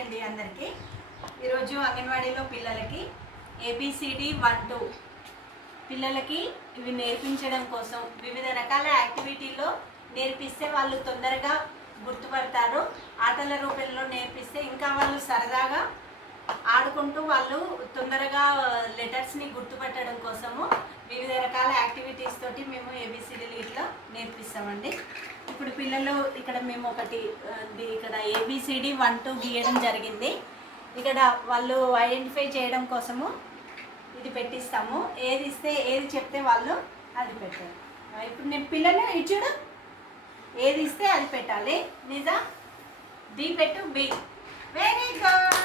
అండి అందరికీ. ఈరోజు అంగన్వాడీలో పిల్లలకి ABCD 1 2 పిల్లలకి ఇవి నేర్పించడం కోసం వివిధ రకాల యాక్టివిటీలో నేర్పిస్తే వాళ్ళు తొందరగా గుర్తుపడతారు. ఆటల రూపంలో నేర్పిస్తే ఇంకా వాళ్ళు సరదాగా ఆడుకుంటూ వాళ్ళు తొందరగా లెటర్స్ని గుర్తుపట్టడం కోసము వివిధ రకాల యాక్టివిటీస్ తోటి మేము ABCDలు ఇట్లా నేర్పిస్తామండి. ఇప్పుడు పిల్లలు ఇక్కడ మేము ఒకటి ఇక్కడ ABCD 1 2 గీయడం జరిగింది. ఇక్కడ వాళ్ళు ఐడెంటిఫై చేయడం కోసము ఇది పెట్టిస్తాము. ఏది ఇస్తే ఏది చెప్తే వాళ్ళు అది పెట్టారు. ఇప్పుడు నేను పిల్లలు ఇచ్చుడు ఏది ఇస్తే అది పెట్టాలి. నిజా డి పెట్టు, బి. Very good.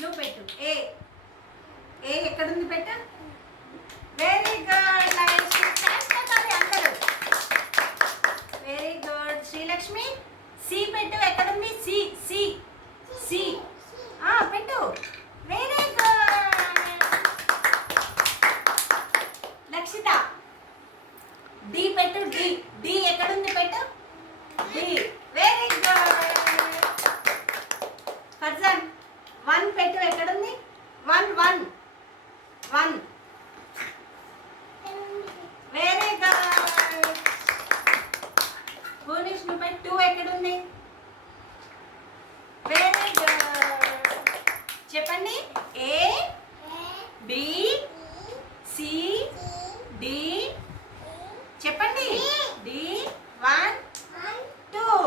నువ్వు పెట్టు ఏ. ఏ ఎక్కడుంది పెట్టు. Very good Naresh. అందరూ వెరీ గుడ్. శ్రీలక్ష్మి సి పెట్టు. ఎక్కడుంది సి. సి సి పెట్టు. Very good. లక్షిత డి పెట్టు. డి. డి ఎక్కడుంది పెట్టు. డి. Very good. ఫర్జాన్ 1 పెట్టు. ఎక్కడుంది 1 1 1. Very good. భువనేష్ నువ్వు పెట్టు. 2 ఎక్కడుంది. Very good. చెప్పండి. A B C D. చెప్పండి. డి 1 2.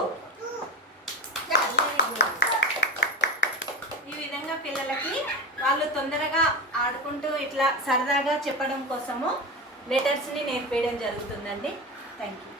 ఈ విధంగా పిల్లలకి వాళ్ళు తొందరగా ఆడుకుంటూ ఇట్లా సరదాగా చెప్పడం కోసము లెటర్స్ని నేర్పించడం జరుగుతుందండి. Thank you.